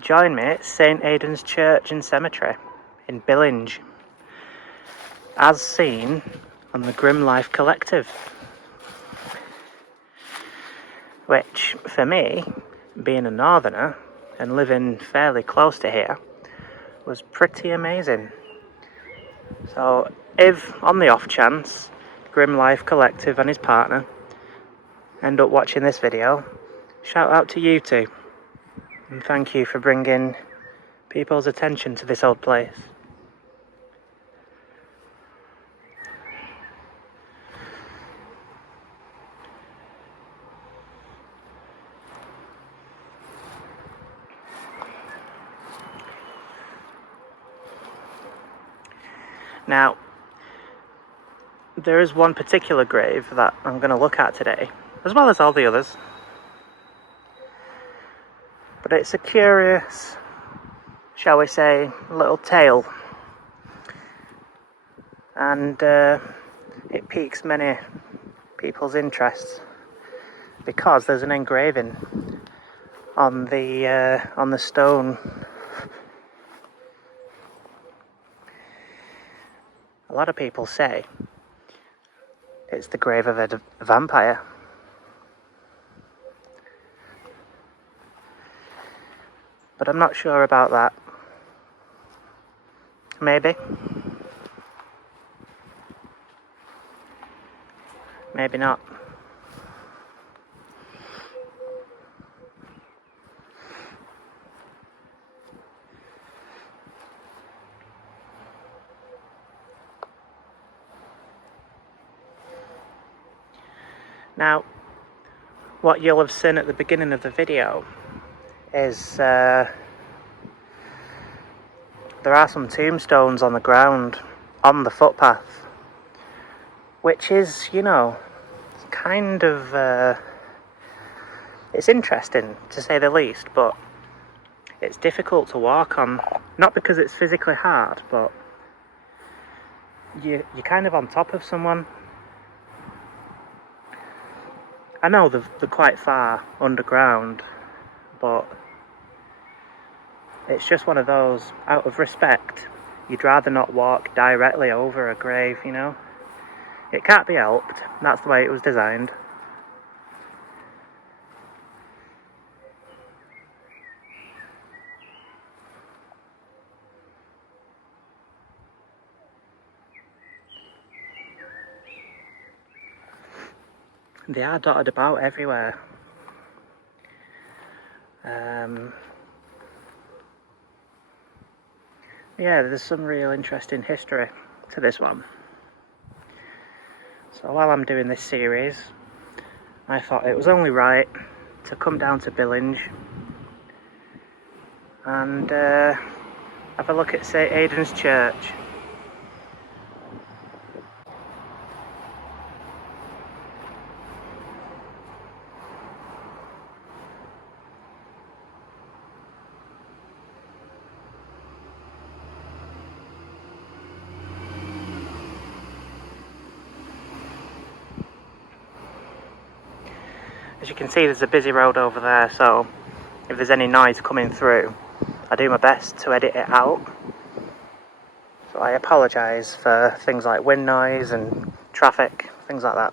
join me at St Aidan's Church and Cemetery in Billinge, as seen on the Grim Life Collective, which for me, being a northerner and living fairly close to here, was pretty amazing. So if on the off chance Grim Life Collective and his partner end up watching this video, shout out to you two, and thank you for bringing people's attention to this old place. Now, there is one particular grave that I'm going to look at today, as well as all the others. But it's a curious, shall we say, little tale. And it piques many people's interests because there's an engraving on the stone. A lot of people say it's the grave of a vampire. But I'm not sure about that. Maybe. Maybe not. Now, what you'll have seen at the beginning of the video is there are some tombstones on the ground on the footpath, which is, you know, kind of it's interesting to say the least, but it's difficult to walk on, not because it's physically hard, but you're kind of on top of someone. I know they're quite far underground, but it's just one of those, out of respect, you'd rather not walk directly over a grave, you know? It can't be helped, that's the way it was designed. They are dotted about everywhere. Yeah, there's some real interesting history to this one. So while I'm doing this series, I thought it was only right to come down to Billinge and have a look at St Aidan's Church. As you can see, there's a busy road over there, so if there's any noise coming through, I do my best to edit it out. So I apologise for things like wind noise and traffic, things like that.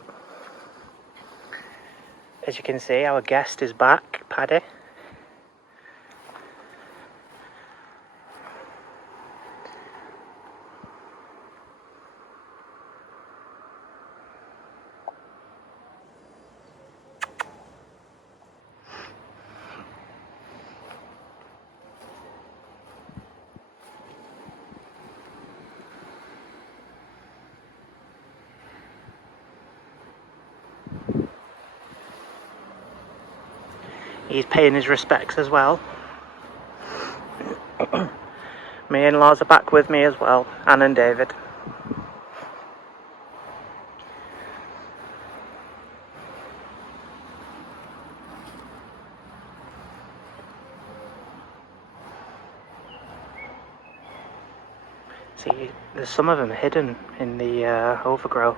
As you can see, our guest is back, Paddy. He's paying his respects as well. My in-laws are back with me as well, Anne and David. See, there's some of them hidden in the overgrowth.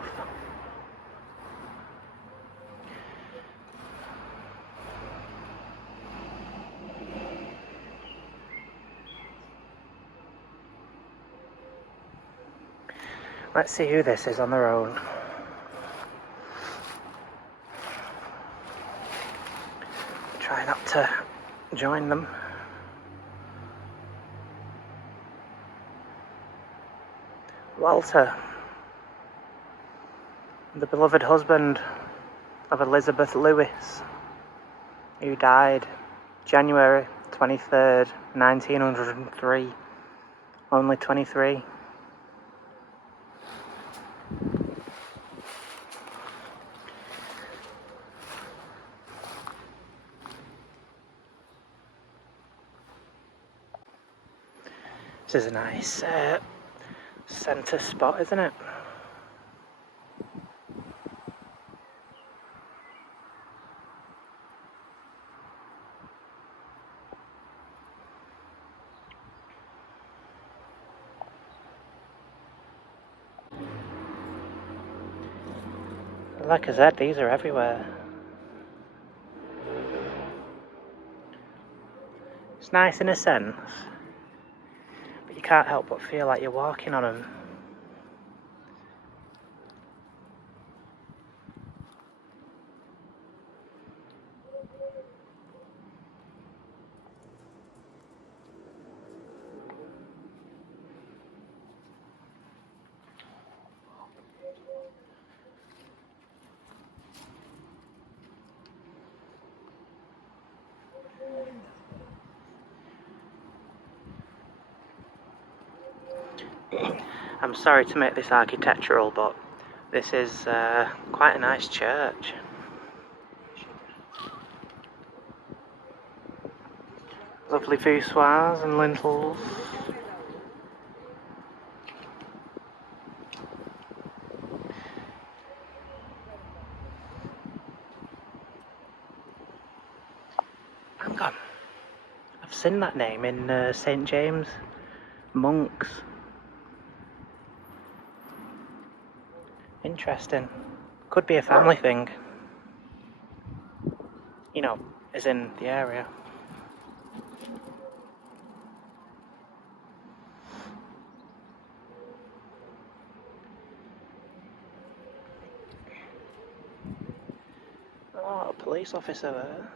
Let's see who this is on their own. Try not to join them. Walter, the beloved husband of Elizabeth Lewis, who died January 23rd, 1903, only 23. This is a nice centre spot, isn't it? Like I said, these are everywhere. It's nice in a sense, but you can't help but feel like you're walking on them. I'm sorry to make this architectural, but this is quite a nice church. Lovely voussoirs and lintels. Hang on, I've seen that name in St James Monks. Interesting. Could be a family thing. You know, as in the area. Oh, a police officer there.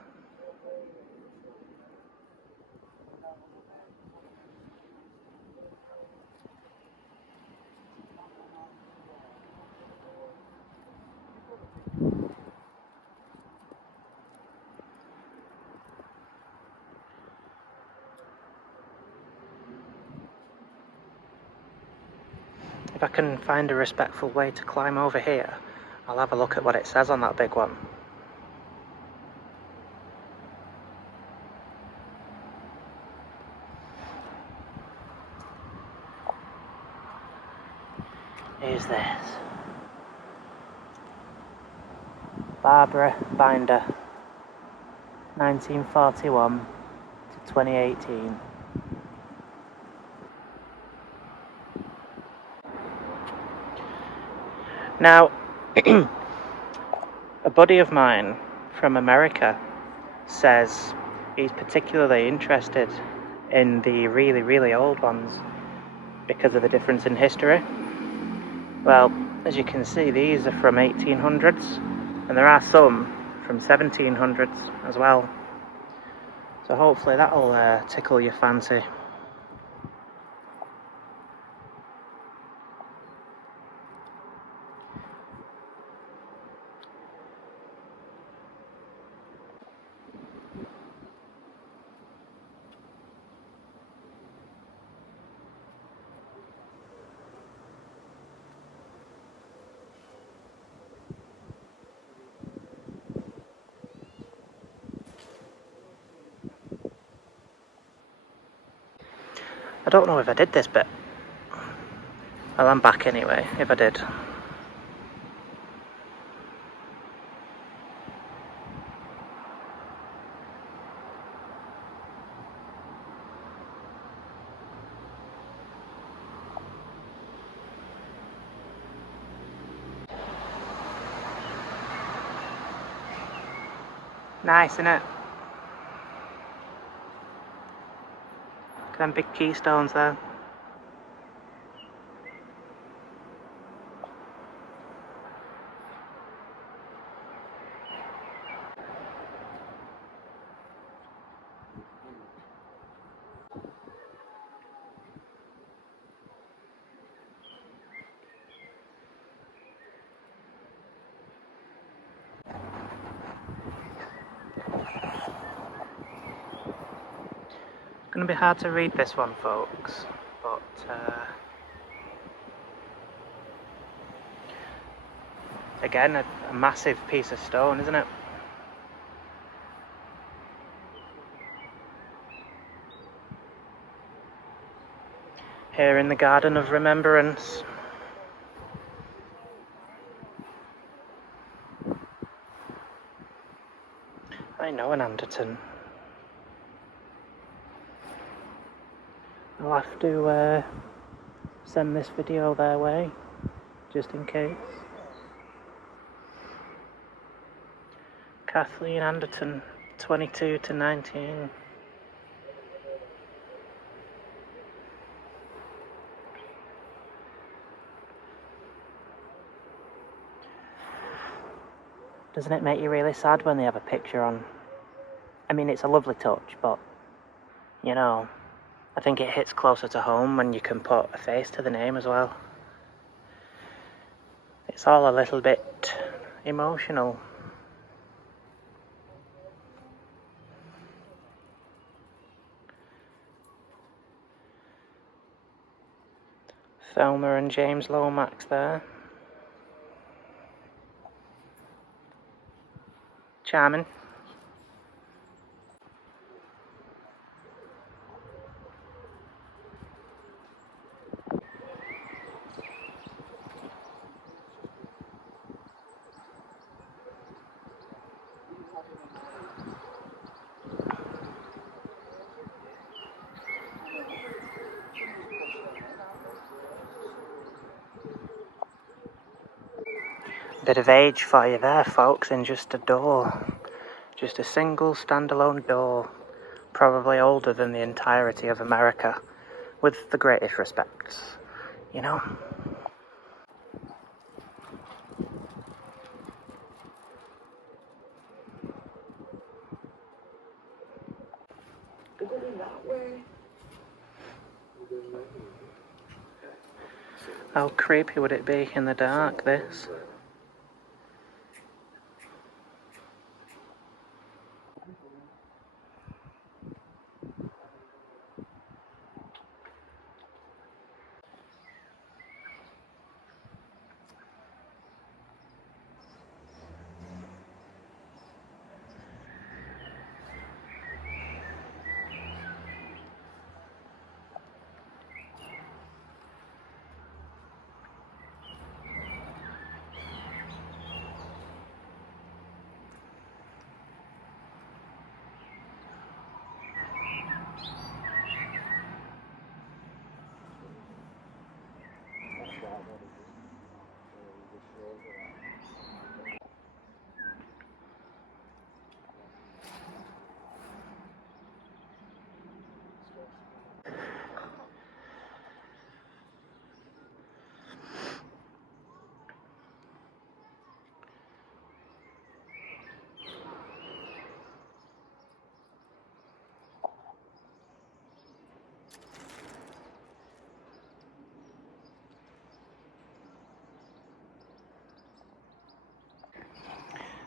If I can find a respectful way to climb over here, I'll have a look at what it says on that big one. Who's this? Barbara Binder, 1941 to 2018. Now, a buddy of mine from America says he's particularly interested in the really, really old ones because of the difference in history. Well, as you can see, these are from 1800s, and there are some from 1700s as well. So hopefully that'll tickle your fancy. I don't know if I did this bit. Well, I'm back anyway, if I did. Nice, innit? Look at them big keystones there. Gonna be hard to read this one, folks, but again, a massive piece of stone, isn't it? Here in the Garden of Remembrance. I know an Anderton. I'll have to send this video their way, just in case. Kathleen Anderton, 22 to 19. Doesn't it make you really sad when they have a picture on? I mean, it's a lovely touch, but, you know, I think it hits closer to home when you can put a face to the name as well. It's all a little bit emotional. Thelma and James Lomax there. Charming. Bit of age for you there, folks, in just a door. Just a single standalone door. Probably older than the entirety of America. With the greatest respects, you know? How creepy would it be in the dark, this?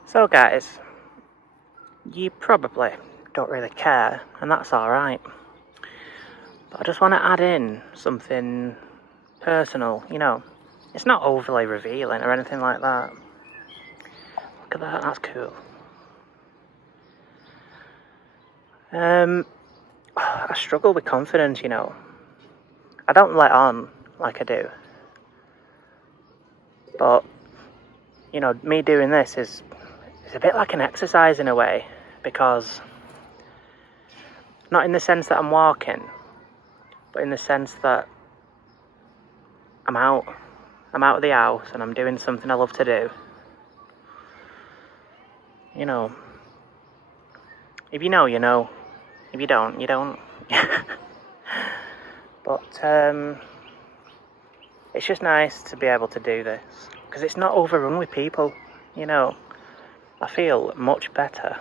So guys, you probably don't really care, and that's alright. But I just want to add in something personal, you know. It's not overly revealing or anything like that. Look at that, that's cool. I struggle with confidence, you know. I don't let on like I do. But, you know, me doing this is a bit like an exercise in a way, because not in the sense that I'm walking, but in the sense that I'm out of the house and I'm doing something I love to do. You know, if you know, you know. If you don't, you don't. But it's just nice to be able to do this, because it's not overrun with people, you know. I feel much better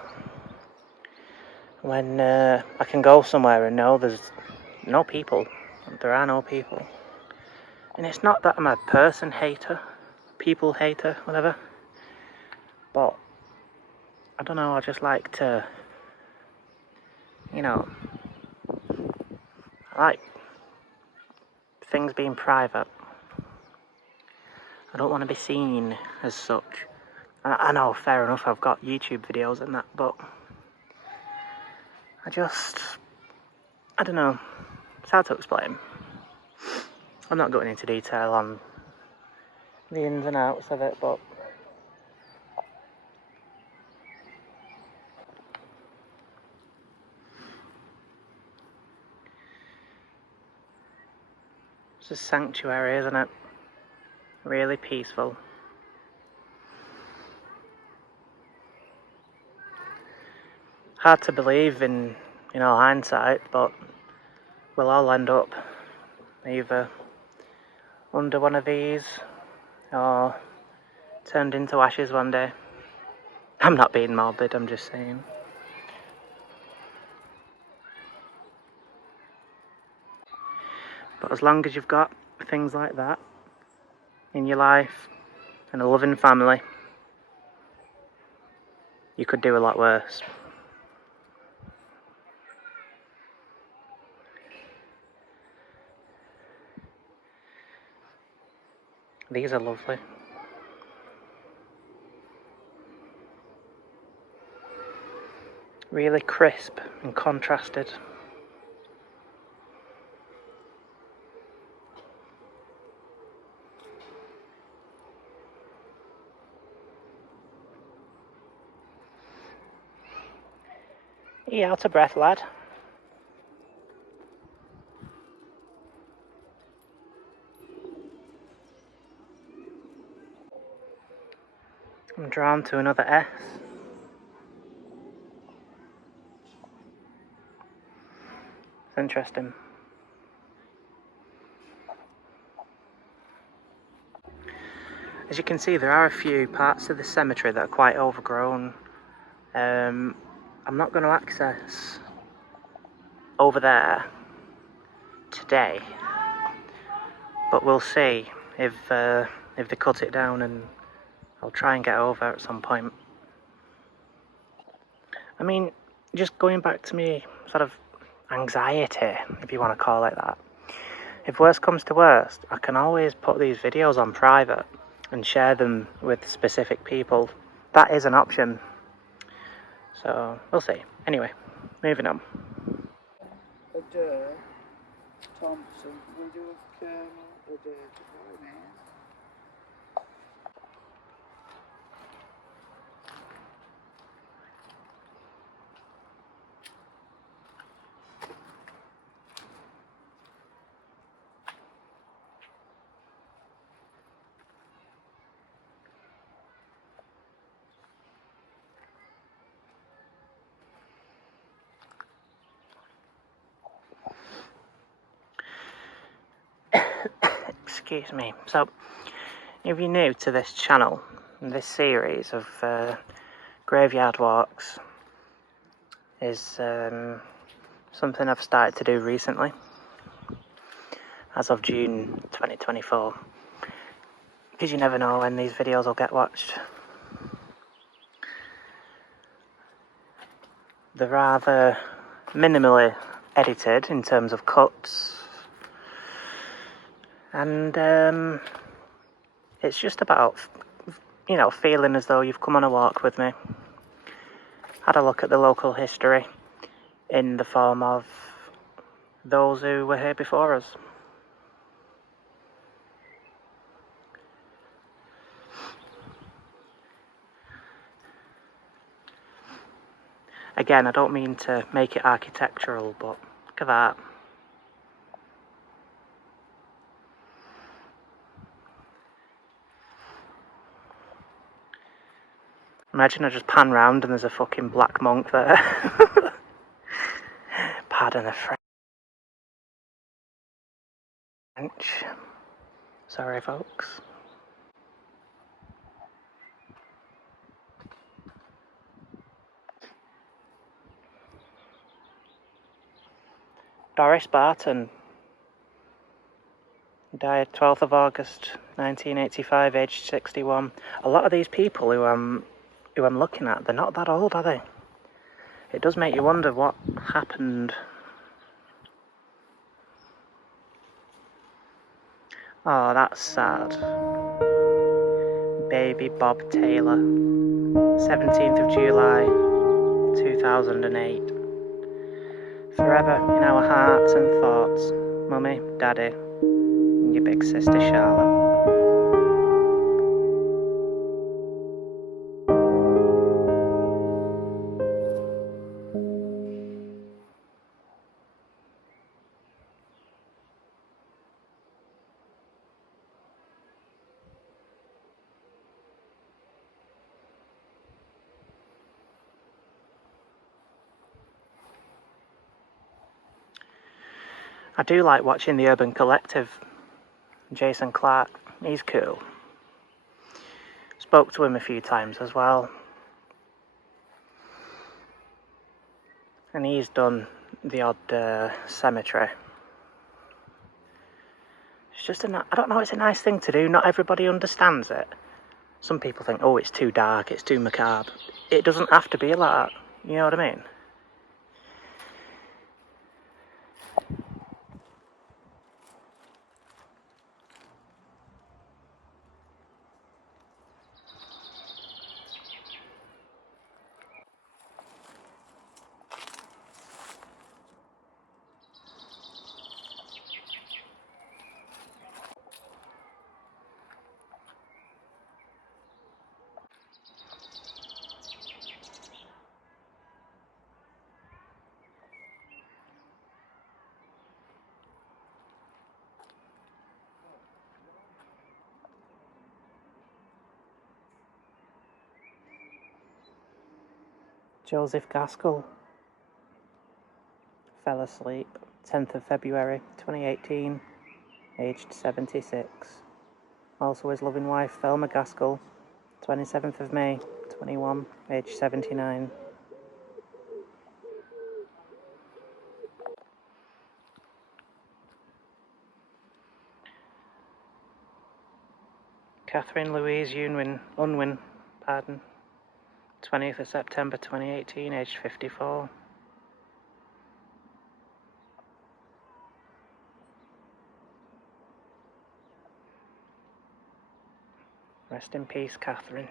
when I can go somewhere and know there's no people. There are no people. And it's not that I'm a person hater, people hater, whatever. But, I don't know, I just like to, you know, I like things being private. I don't want to be seen as such. I know, fair enough, I've got YouTube videos and that, but I don't know, it's hard to explain. I'm not going into detail on the ins and outs of it, but it's a sanctuary, isn't it? Really peaceful. Hard to believe in hindsight, but we'll all end up either under one of these or turned into ashes one day. I'm not being morbid, I'm just saying. But as long as you've got things like that in your life and a loving family, you could do a lot worse. These are lovely. Really crisp and contrasted. Are you out of breath, lad? I'm drawn to another S. It's interesting. As you can see, there are a few parts of the cemetery that are quite overgrown. I'm not going to access over there today, but we'll see if they cut it down, and I'll try and get over at some point. I mean, just going back to me sort of anxiety, if you want to call it that. If worst comes to worst, I can always put these videos on private and share them with specific people. That is an option. So, we'll see. Anyway, moving on. Thompson, we do a Colonel Adair, man. Excuse me. So, if you're new to this channel, this series of graveyard walks is something I've started to do recently, as of June 2024, because you never know when these videos will get watched. They're rather minimally edited in terms of cuts, and it's just about, feeling as though you've come on a walk with me, had a look at the local history in the form of those who were here before us. Again, I don't mean to make it architectural, but look at that. Imagine I just pan round and there's a fucking black monk there. Pardon the French. Sorry, folks. Doris Barton died 12th of August 1985, aged 61. A lot of these people who I'm looking at, they're not that old, are they? It does make you wonder what happened Oh, that's sad. Baby Bob Taylor, 17th of July, 2008. Forever in our hearts and thoughts, Mummy, Daddy, and your big sister Charlotte. I do like watching the Urban Collective. Jason Clark, he's cool. Spoke to him a few times as well. And he's done the odd cemetery. It's just I don't know, it's a nice thing to do. Not everybody understands it. Some people think, oh, it's too dark, it's too macabre. It doesn't have to be like that. You know what I mean? Joseph Gaskell fell asleep 10th of February 2018, aged 76. Also his loving wife Thelma Gaskell, 27th of May 21, aged 79. Catherine Louise Unwin, 20th of September 2018, aged 54. Rest in peace, Catherine.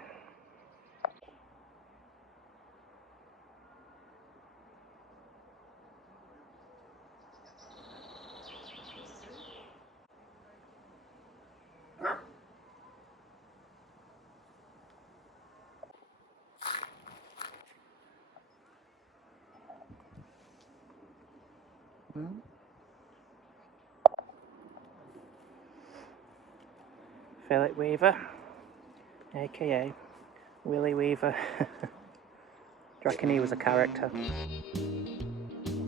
Philip Weaver, aka Willie Weaver. Do you reckon he was a character?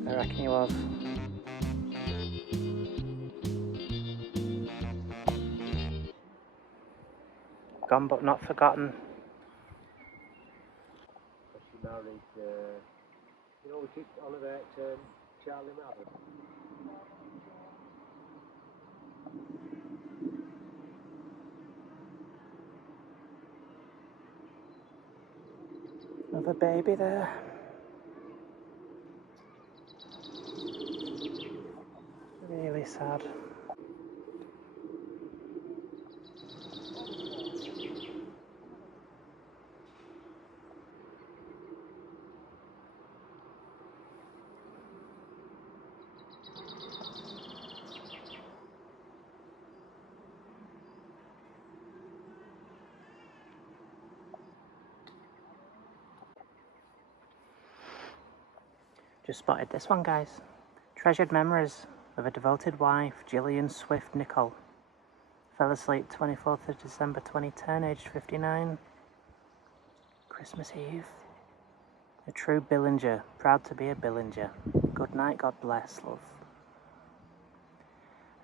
I reckon he was. Gone but not forgotten. She married, you know, we keep on about Charlie Madden. Another baby there. Really sad. Just spotted this one, guys. Treasured memories of a devoted wife, Gillian Swift Nicol. Fell asleep 24th of December 2010, aged 59. Christmas Eve. A true Billinger, proud to be a Billinger. Good night, God bless, love.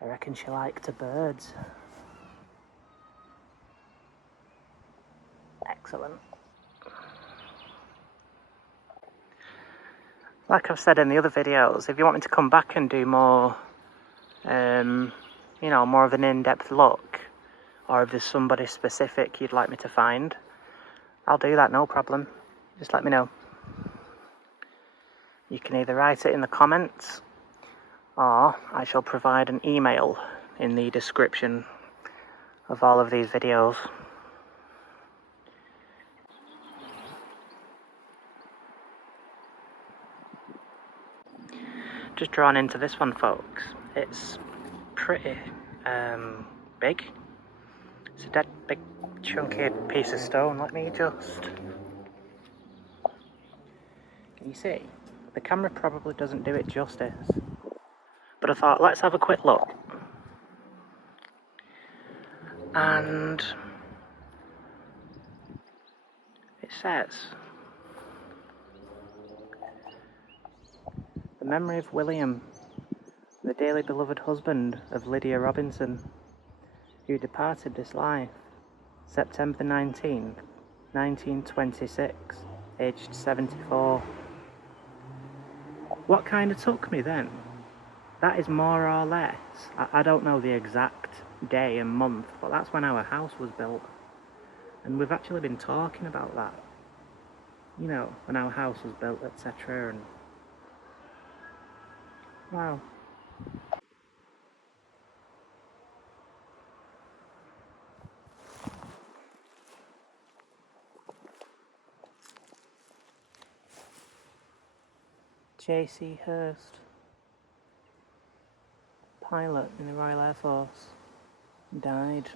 I reckon she liked the birds. Excellent. Like I've said in the other videos, if you want me to come back and do more, you know, more of an in-depth look, or if there's somebody specific you'd like me to find, I'll do that, no problem. Just let me know. You can either write it in the comments, or I shall provide an email in the description of all of these videos. Just drawn into this one, folks. It's pretty big. It's a dead big chunky piece of stone. Let me just... Can you see? The camera probably doesn't do it justice. But I thought, let's have a quick look. And it says, the memory of William, the dearly beloved husband of Lydia Robinson, who departed this life September 19th, 1926, aged 74. What kind of took me then? That is more or less, I don't know the exact day and month, but that's when our house was built. And we've actually been talking about that. You know, when our house was built, etc. And wow. J.C. Hurst, pilot in the Royal Air Force, died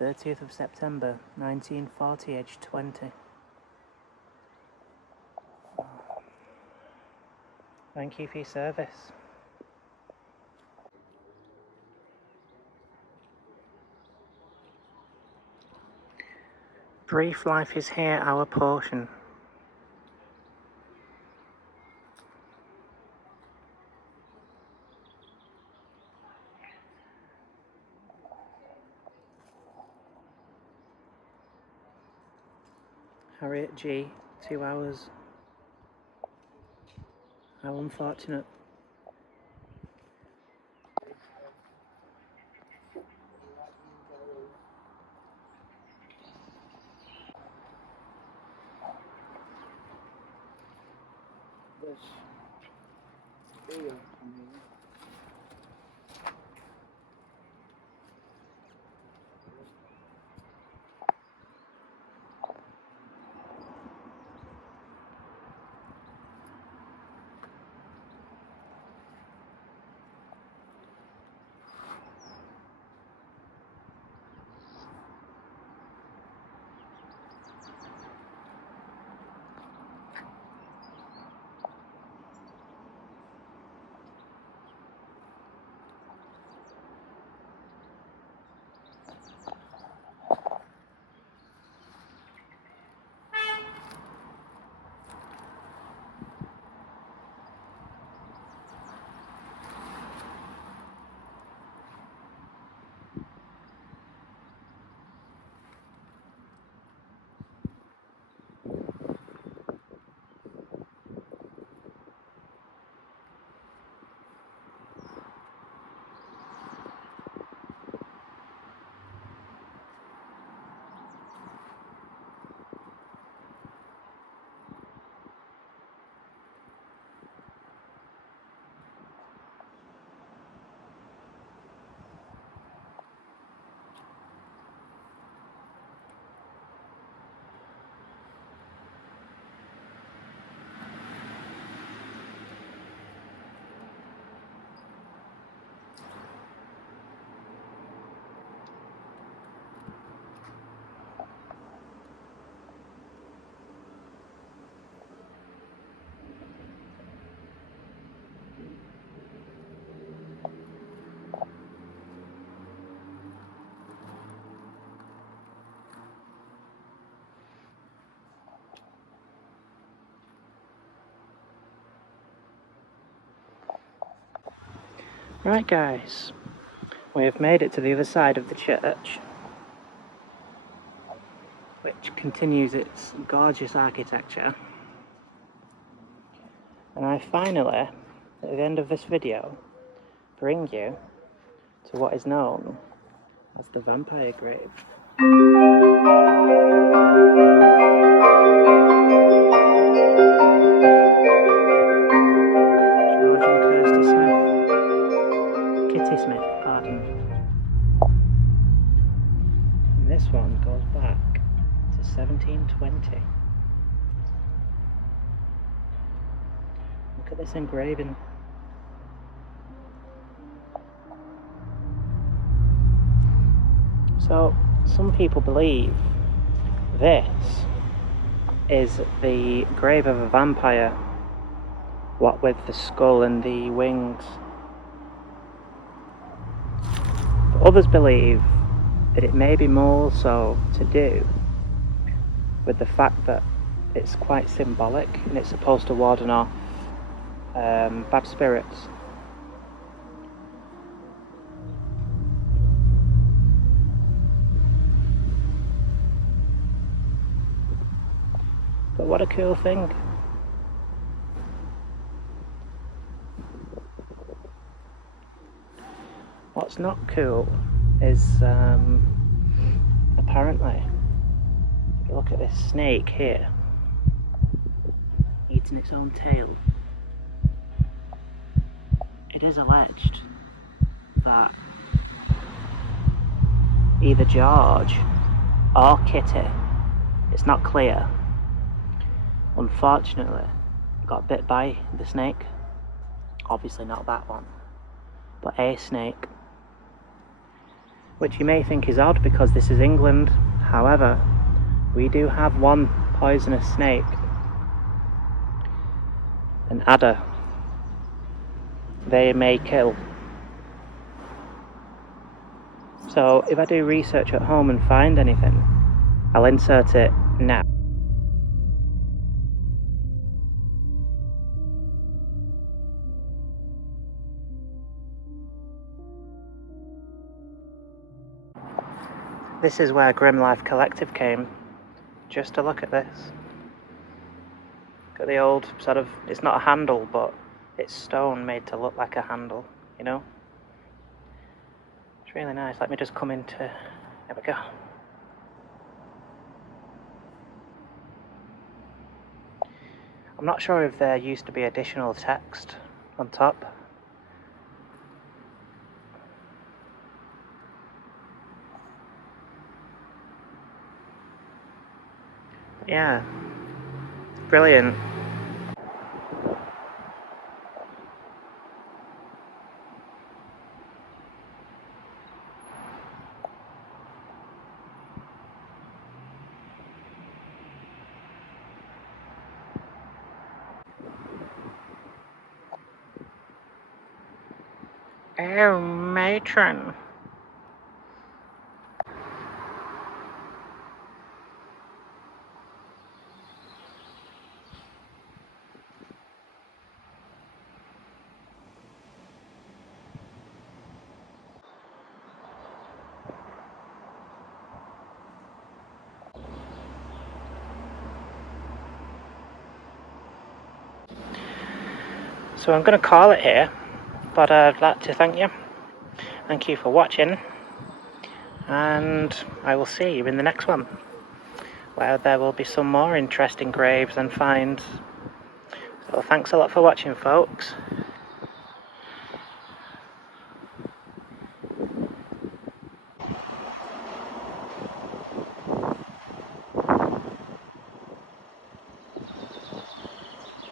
30th of September 1940, aged 20. Thank you for your service. Brief life is here, our portion. Harriet G, 2 hours. How unfortunate. This here, Right guys, we have made it to the other side of the church, which continues its gorgeous architecture. And I finally, at the end of this video, bring you to what is known as the vampire grave. George and Kirsty Smith. Kitty Smith, pardon. this one goes back to 1720. Look at this engraving. So, some people believe this is the grave of a vampire, what with the skull and the wings. But others believe that it may be more so to do with the fact that it's quite symbolic and it's supposed to ward off bad spirits. But what a cool thing. What's not cool is apparently, if you look at this snake here, eating its own tail, it is alleged that either George or Kitty, it's not clear, unfortunately got bit by the snake. Obviously not that one, but a snake. Which you may think is odd because this is England. However, we do have one poisonous snake, an adder. They may kill. So if I do research at home and find anything, I'll insert it now. This is where Grim Life Collective came, just to look at this. Look at the old sort of, it's not a handle, but it's stone made to look like a handle, you know? It's really nice. Let me just come into, there we go. I'm not sure if there used to be additional text on top. Yeah, brilliant. Oh, matron. So I'm going to call it here, but I'd like to thank you. Thank you for watching, and I will see you in the next one, where there will be some more interesting graves and finds. So thanks a lot for watching, folks.